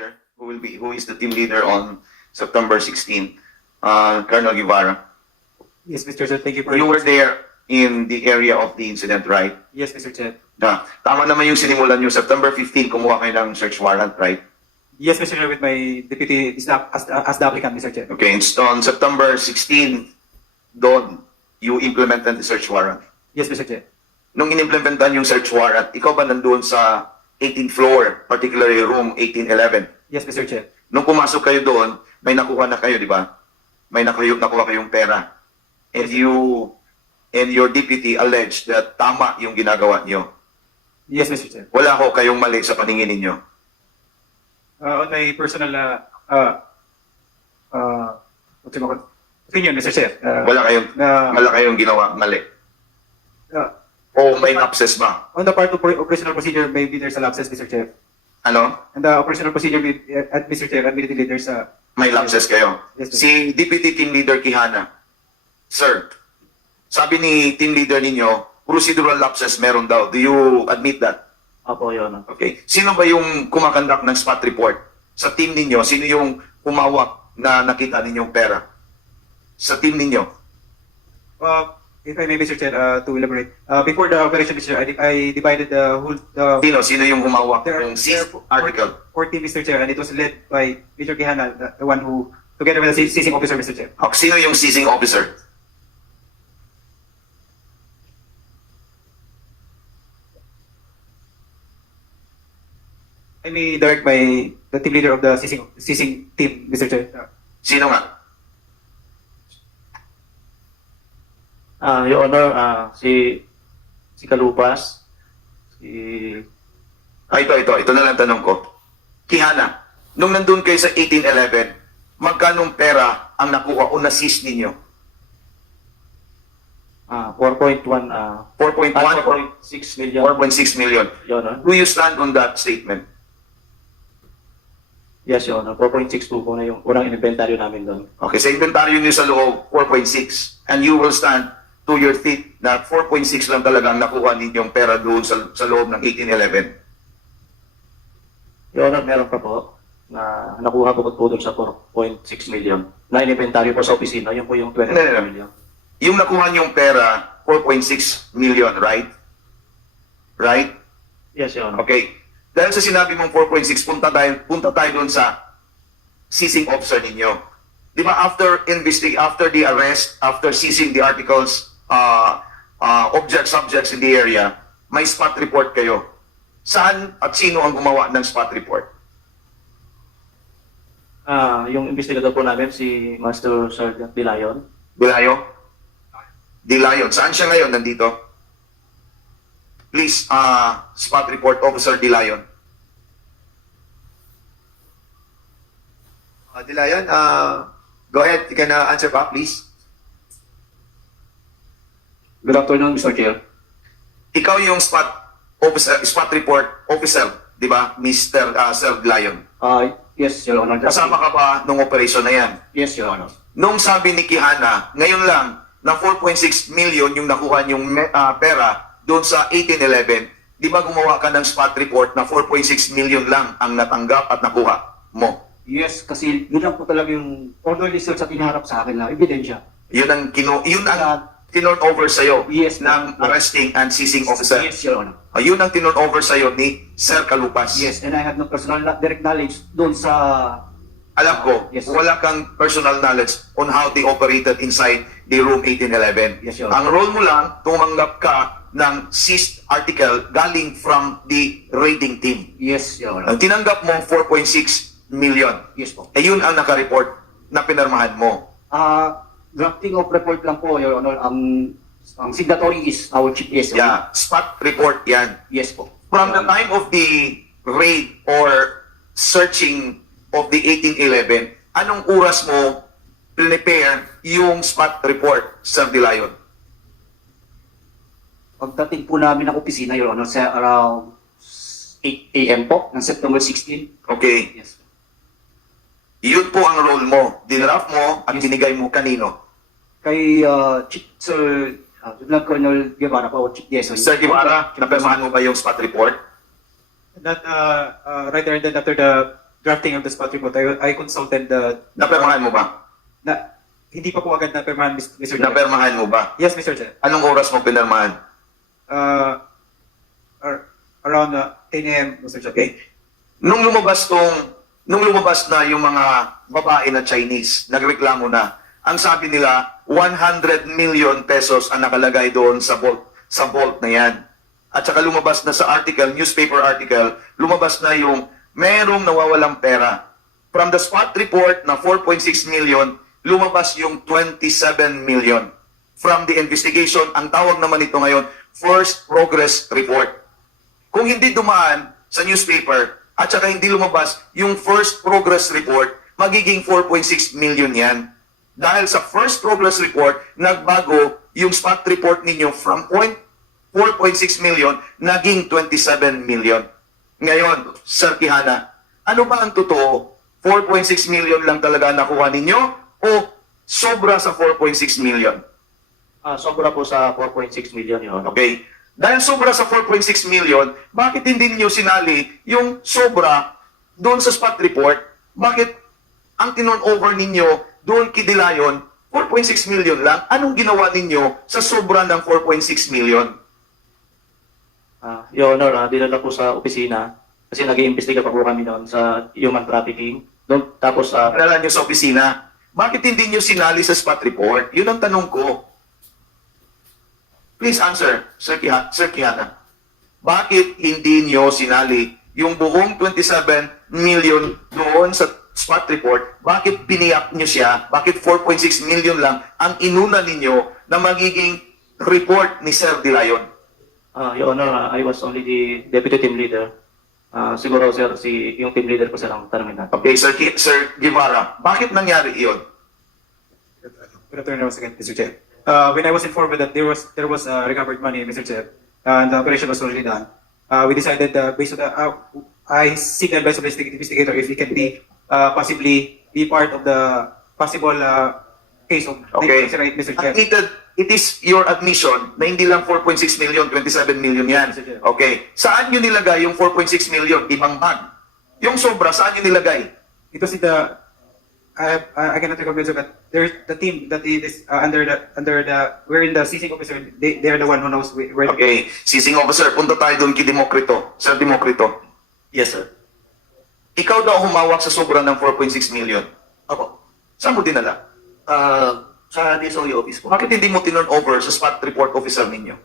leader, who is the team leader on September 16, Colonel Guevara. Yes, Mr. Chair. Thank you for... You were there in the area of the incident, right? Yes, Mr. Chair. Tama naman yung sinimulan nyo. September 15, kumuha kayo ng search warrant, right? Yes, Mr. Chair, with my deputy as the applicant, Mr. Chair. Okay, and on September 16, doon, you implemented the search warrant. Yes, Mr. Chair. Nung inimplementan yung search warrant, ikaw ba nandoon sa 18th floor, particularly room 1811? Yes, Mr. Chair. Nung pumasok kayo doon, may nakuha na kayo, di ba? May nakuha kayong pera. And you and your deputy alleged that tama yung ginagawa niyo. Yes, Mr. Chair. Wala ho kayong mali sa paningin ninyo. On my personal what's it called? Opinion, Mr. Chair. Wala kayong ginawa mali. O may lapses ba? On the part of operational procedure, maybe there's a lapses, Mr. Chair. Ano? And the operational procedure, Mr. Chair, admittedly there's a... May lapses kayo. Yes, Si Deputy Team Leader Quijana, sir, sabi ni Team Leader ninyo, procedural lapses meron daw. Do you admit that? Opo, Your Honor. Okay. Sino ba yung kumakandak ng spot report? Sa team ninyo, sino yung humawak na nakita ninyong pera? Sa team ninyo? If I may, Mr. Chair, to elaborate. Before the operation, Mr. Chair, I divided the whole... Sino yung humawak There ng seized article? 14, Mr. Chair, and it was led by Major Quijana, the one who, together with the seizing officer, Mr. Chair. Sino yung seizing officer? I may direct by the team leader of the seizing team, Mr. Chair. Sino nga? Your Honor, si Kalupas, Ito na lang tanong ko. Quijana, nung nandun kayo sa 1811, magkanong pera ang nakuha o na-seize ninyo? 4.1, 4.1 4.6 million, 4.6 million. Your Honor. Do you stand on that statement? Yes, Your Honor. 4.62 po na yung unang inventaryo namin doon. Okay, sa inventaryo niyo sa loob, 4.6. And you will stand to your feet na 4.6 lang talaga ang nakuha ninyong pera doon sa loob ng 1811. Your Honor, meron pa po na nakuha po po doon sa 4.6 million na inventaryo po sa opisina. Yun po yung 20 No. million. Yung nakuha niyong pera, 4.6 million, right? Right? Yes, Your Honor. Okay. Dahil sa sinabi mong 4.6, punta tayo doon sa seizing officer ninyo. Di ba after the arrest, after seizing the articles, subjects in the area, may spot report kayo. Saan at sino ang gumawa ng spot report? Yung investigador po namin, si Master Sergeant Dilayon. Dilayo? Dilayon. Saan siya ngayon? Nandito? Please, spot report, Officer Dilayon. Dilayan, go ahead. You can answer back, please. Good afternoon, Mr. Chair. Ikaw yung spot report officer, di ba, Mr. Sir Dilayon? Yes, Your Honor. Kasama ka ba nung operation na yan? Yes, Your Honor. Nung sabi ni Quijana, ngayon lang, na 4.6 million yung nakuha yung pera doon sa 1811, di ba gumawa ka ng spot report na 4.6 million lang ang natanggap at nakuha mo? Yes, kasi yun lang po talaga yung order research at hinaharap sa akin na ebidensya. Yun ang tinurn over sa'yo Yes, ng arresting and seizing officer. Yes, Your Honor. Yun ang tinurn over sa'yo ni Sir Kalupas. Yes, and I have no personal direct knowledge doon sa... Alam ko, Yes. wala kang personal knowledge on how they operated inside the room 1811. Yes, Your Honor. Ang role mo lang, tumanggap ka ng seized article galing from the raiding team. Yes, Your Honor. Ang tinanggap mo, 4.6 million. Yes po. Yun ang nakareport na pinarmahan mo. Drafting of report lang po, Your Honor. Ang signatory is our chief. Yes, Your Honor. Yeah, spot report yan. Yes po. From the time of the raid or searching of the 1811, anong oras mo prepare yung spot report, Sir Dilayon? Pagdating po namin ng opisina, Your Honor, sa around 8 a.m. po, ng September 16. Okay. Yes. Yun po ang role mo. Dinraft mo at Yes. binigay mo kanino? Kay Chief Sir Lieutenant Colonel Guevara po, Chief. Yes, Sir Guevara, kinapirmahan mo ba yung spot report? That right there and then after the drafting of the spot report, I consulted the, Napermahan mo ba? hindi pa po agad na permahan, Mr. Chair. Napermahan mo ba? Yes, Mr. Chair. Anong oras mo pinirmahan? Around 10 a.m., Mr. Chair. Okay. Nung lumabas na yung mga babae na Chinese, nagreklamo na, ang sabi nila, 100 million pesos ang nakalagay doon sa vault na yan. At saka lumabas na sa article, newspaper article, lumabas na yung merong nawawalang pera. From the spot report na 4.6 million, lumabas yung 27 million. From the investigation, ang tawag naman ito ngayon, first progress report. Kung hindi dumaan sa newspaper at saka hindi lumabas yung first progress report, magiging 4.6 million yan. Dahil sa first progress report, nagbago yung spot report ninyo from 4.6 million, naging 27 million. Ngayon, Sir Quijana, ano ba ang totoo? 4.6 million lang talaga nakuha ninyo o sobra sa 4.6 million? Sobra po sa 4.6 million, Your Honor. Okay. Dahil sobra sa 4.6 million, bakit hindi niyo sinali yung sobra doon sa spot report? Bakit ang tinon-over ninyo doon kidilayon, 4.6 million lang? Anong ginawa ninyo sa sobra ng 4.6 million? Your Honor, dinala po sa opisina kasi nag-iimbestiga pa po kami doon sa human trafficking. Doon, tapos Nalala niyo sa opisina. Bakit hindi niyo sinali sa spot report? Yun ang tanong ko. Please answer, Sir Quijana. Bakit hindi niyo sinali yung buong 27 million doon sa spot report? Bakit biniyak niyo siya? Bakit 4.6 million lang ang inuna ninyo na magiging report ni Sir De Leon? Your Honor, I was only the deputy team leader. Siguro, sir, yung team leader ko, sir, ang tanongin natin. Okay, Sir Guevara, bakit nangyari iyon? Good afternoon once again, Mr. Chair. When I was informed that there was recovered money, Mr. Chair, and the operation was already done, we decided based on the I seek the advice of the investigator if he can be possibly be part of the possible case of Okay. right, Mr. Chair. Admitted, it is your admission na hindi lang 4.6 million, 27 million yan. Okay. Saan nyo nilagay yung 4.6 million? Ibang bag. Yung sobra, saan nyo nilagay? It was in the I cannot recall, but there's the team that is under the we're in the seizing officer. They are the one who knows where. Okay. Seizing officer, punta tayo doon kay Demokrito. Sir Demokrito, Yes, sir. ikaw daw humawak sa sobra ng 4.6 million. Opo. Saan mo dinala? Sa DSOE office po. Bakit hindi mo tinon over sa spot report officer ninyo?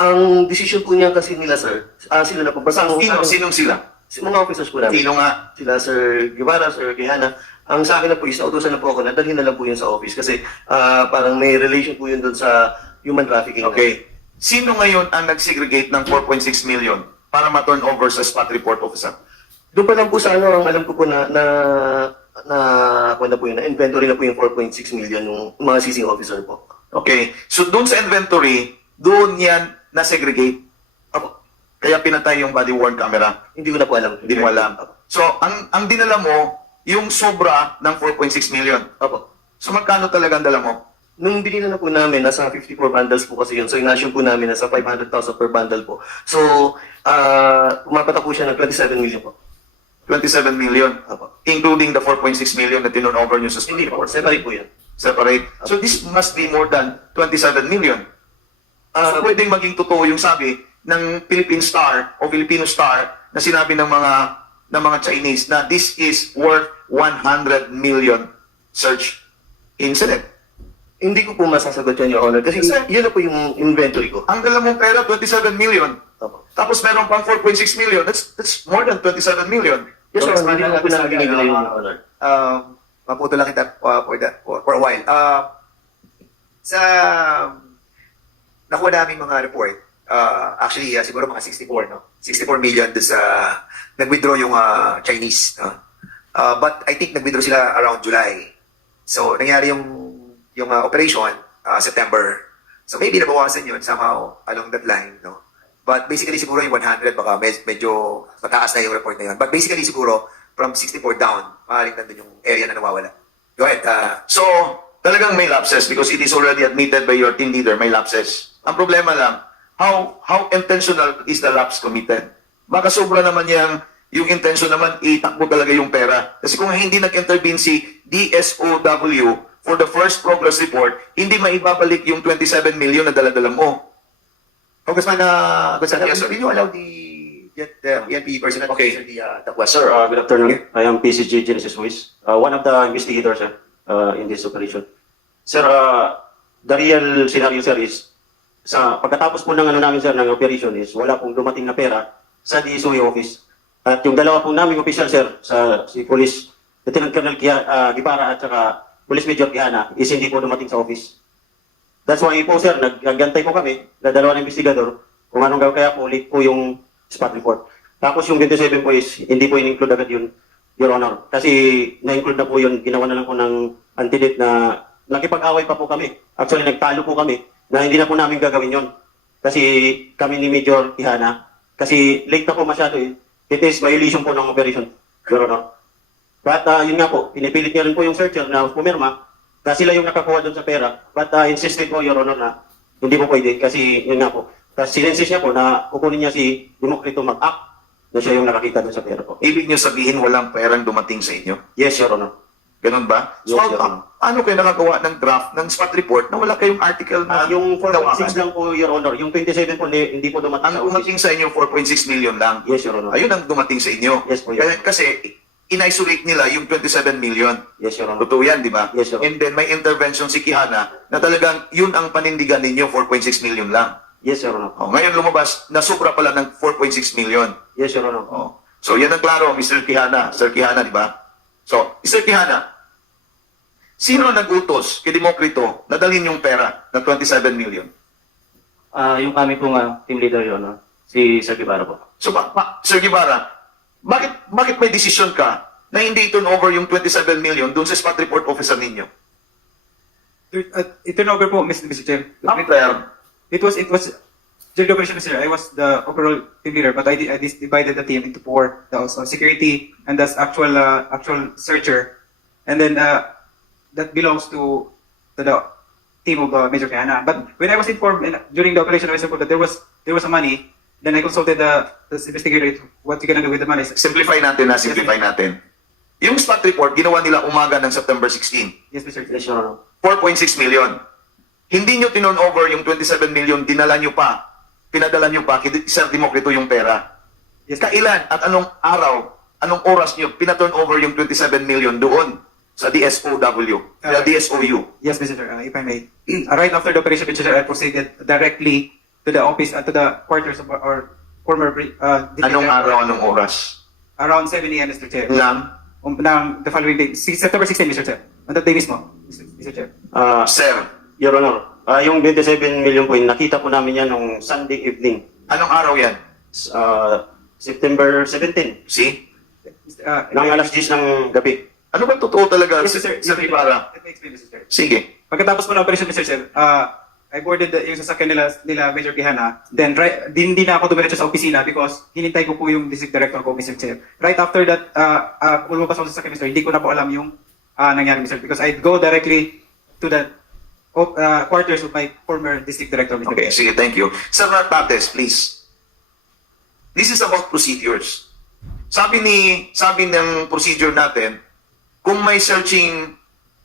Ang decision po niya kasi nila, sir, sila na po. Basta ang Sinong sila? mga officers po namin. Sino nga? Sila Sir Guevara, Sir Quijana. Ang sa akin na po is, nautusan na po ako na dalhin na lang po yun sa office kasi parang may relation po yun doon sa human trafficking. Okay. Sino ngayon ang nag-segregate ng 4.6 million para ma-turn over sa spot report officer? Doon pa lang po sa ang alam ko po na po yun, na inventory na po yung 4.6 million ng mga seizing officer po. Okay. So doon sa inventory, doon yan na-segregate. Opo. Kaya pinatay yung body worn camera. Hindi ko na po alam. Hindi mo alam. So, ang dinala mo, yung sobra ng 4.6 million. Opo. So, magkano talaga ang dala mo? Nung binila na po namin, nasa 54 bundles po kasi yun. So, inasyon po namin nasa 500,000 per bundle po. So, umapatak po siya ng 27 million po. 27 million. Opo. Including the 4.6 million na tinurn over nyo sa spot Hindi po, report. separate po yan. Separate. So, this must be more than 27 million. So, pwedeng maging totoo yung sabi ng Philippine Star o Filipino Star na sinabi ng mga Chinese na this is worth 100 million search incident. Hindi ko po masasagot yan, Your Honor. Kasi yun na po yung inventory ko. Ang dala mong pera, 27 million. Opo. Tapos meron pang 4.6 million. That's more than 27 million. Yes, So, sir. Hindi expand ko po natin sa namin binigay yun, akin, Your Honor. Maputo lang kita for a while. Sa nakuha namin mga report, actually siguro mga 64, no? 64 million doon sa nag-withdraw yung Chinese, no? But I think nag-withdraw sila around July. So nangyari yung operation September. So maybe nabawasan yun somehow along that line, no? But basically siguro yung 100 baka medyo mataas na yung report na yun. But basically siguro from 64 down, maaaring nandun yung area na nawawala. Go ahead. So, talagang may lapses because it is already admitted by your team leader, may lapses. Ang problema lang, how intentional is the lapse committed? Baka sobra naman yung intention naman itakbo talaga yung pera. Kasi kung hindi nag-intervene si DSOW for the first progress report, hindi maibabalik yung 27 million na daladala mo. Congressman Gonzalo, Yes, sir. will you allow the PNP personnel to Okay. answer the question? Sir, good afternoon. I am PCG Genesis Ruiz, one of the investigators, sir, in this operation. Sir, the real scenario, sir, is sa pagkatapos po ng namin, sir, ng operation is wala pong dumating na pera sa DSOE office. At yung dalawa po naming official, sir, si Police Lieutenant Colonel Gibara at saka Police Major Quijana is hindi po dumating sa office. That's why po, sir, naggantay po kami na dalawa ng investigador kung anong gawin, kaya po ulit po yung spot report. Tapos yung 27 po is hindi po in-include agad yun, Your Honor. Kasi na-include na po yun, ginawa na lang po ng antidate na nakipag-away pa po kami. Actually, nagtalo po kami na hindi na po namin gagawin yun. Kasi kami ni Major Quijana, kasi late na po masyado eh. It is violation po ng operation, Your Honor. But yun nga po, pinipilit niya rin po yung searcher na pumirma na sila yung nakakuha doon sa pera. But insisted po, Your Honor, na hindi po pwede kasi yun nga po. Kasi sinensis niya po na kukunin niya si Democrito mag-act na siya yung nakakita doon sa pera po. Ibig nyo sabihin walang perang dumating sa inyo? Yes, Your Honor. Ganun ba? So, Yes, Your Honor. paano kayo nakagawa ng draft ng spot report na wala kayong article na Yung 4.6 tawagan? lang po, Your Honor. Yung 27 po, hindi po dumating Ang sa office. dumating sa inyo, 4.6 million lang. Yes, Your Honor. Ayun ang dumating sa inyo. Yes po, Your Honor. Kasi in-isolate nila yung 27 million. Yes, Your Honor. Totoo yan, di ba? Yes, sir. And then may intervention si Quijana na talagang yun ang panindigan ninyo, 4.6 million lang. Yes, Your Honor. Oh, ngayon lumabas na sobra pala ng 4.6 million. Yes, Your Honor. Oh. So yan ang klaro, Mr. Quijana. Sir Quijana, di ba? So, Mr. Quijana, sino ang nag-utos kay Democrito na dalhin yung pera na 27 million? Yung kami pong team leader, Your Honor, si Sir Guevara po. So, Sir Guevara, bakit may decision ka na hindi turn over yung 27 million dun sa spot report officer ninyo? Turnover po, Mr. Chair. After, It was during the operation, sir. I was the overall team leader, but I divided the team into four. That was security, and that's actual searcher, and then that belongs to the team of Major Quijana. But when I was informed during the operation, I was informed that there was a money. Then I consulted the investigator what we gonna do with the money. simplify natin. Yung spot report, ginawa nila umaga ng September 16. Yes, Mr. Yes, Chair. Your Honor. 4.6 million. Hindi nyo tinon over yung 27 million, pinadala nyo pa kay Sir Democrito yung pera. Yes, Kailan at anong araw, anong oras nyo pinaturn over yung 27 million doon sa DSOW, sa DSOU? Yes, Mr. Chair, if I may. Right after the operation, Mr. Chair, I proceeded directly to the office, to the quarters of our former district Anong director. araw, anong oras? Around 7 a.m., Mr. Chair. Lang, Ng the following day, September 16, Mr. Chair. On that day mismo, Mr. Chair. Sir, Your Honor, yung 27 million po, nakita po namin yan nung Sunday evening, anong araw yan? September 17, See? ng alas 10 ng gabi. Ano ba totoo talaga, Yes, Mr. Sir Ibarra? Let me explain, Mr. Chair. Sige. Pagkatapos po ng operation, Mr. Chair, I boarded yung sasakyan nila Major Quijana. Then, hindi na ako dumiretso sa opisina because hinintay ko po yung district director ko, Mr. Chair. Right after that, lumabas ako sa sasakyan, Mr. Hindi ko na po alam yung nangyari, Mr. Because I'd go directly to the quarters of my former district director, Mr. Okay, sige, thank you. Sir Tates, please. This is about procedures. Sabi ng procedure natin, kung may searching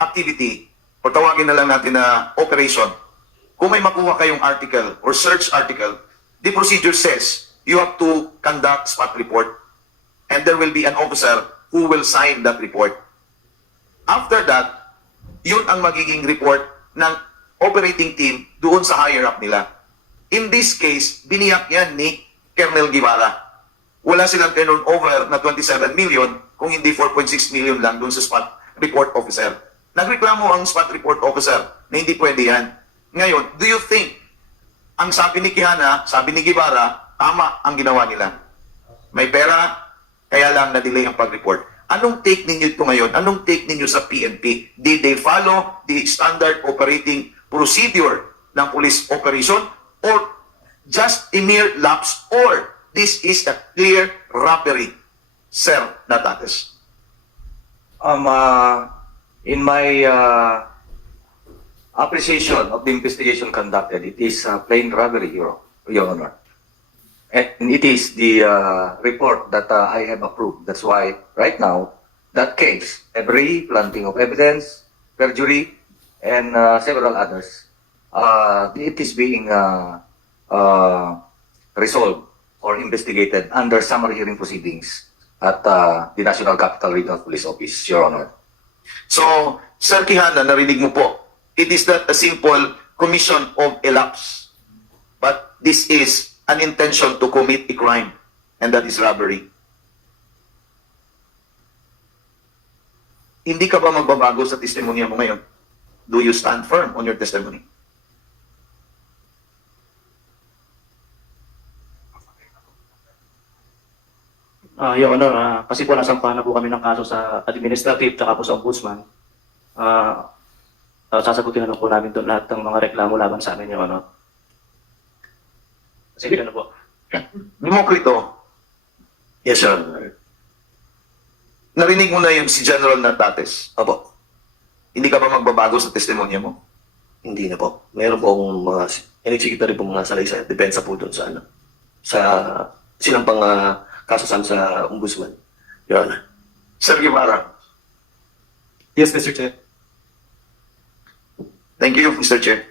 activity, o tawagin na lang natin na operation, kung may makuha kayong article or search article, the procedure says you have to conduct spot report and there will be an officer who will sign that report. After that, yun ang magiging report ng operating team doon sa higher up nila. In this case, biniyak yan ni Colonel Guevara. Wala silang turn over na 27 million kung hindi 4.6 million lang doon sa spot report officer. Nagreklamo ang spot report officer na hindi pwede yan. Ngayon, do you think ang sabi ni Quijana, sabi ni Guevara, tama ang ginawa nila? May pera, kaya lang na-delay ang pag-report. Anong take ninyo ito ngayon? Anong take ninyo sa PNP? Did they follow the standard operating procedure ng police operation or just a mere lapse or this is a clear robbery? Sir Natates. In my appreciation of the investigation conducted, it is plain robbery, Your Honor. And it is the report that I have approved. That's why right now, that case, every planting of evidence, perjury, and several others, it is being resolved or investigated under summary hearing proceedings at the National Capital Regional Police Office, Your Honor. So, Sir Quijana, narinig mo po, it is not a simple commission of a lapse, but this is an intention to commit a crime, and that is robbery. Hindi ka ba magbabago sa testimonya mo ngayon? Do you stand firm on your testimony? Your Honor, kasi po nasampahan na po kami ng kaso sa administrative tsaka po sa ombudsman. Sasagutin na lang po namin doon lahat ng mga reklamo laban sa amin, Your Honor. Sige na po. Demokrito, Yes, Your Honor. narinig mo na yung si General Natates. Opo, Hindi ka ba magbabago sa testimonya mo? Hindi na po. Meron po akong mga secretary po mga salaysay at depensa po doon sa sa sinampang kaso sa amin sa ombudsman. Your Honor. Sir Guevara, Yes, Mr. Chair. thank you, Mr. Chair.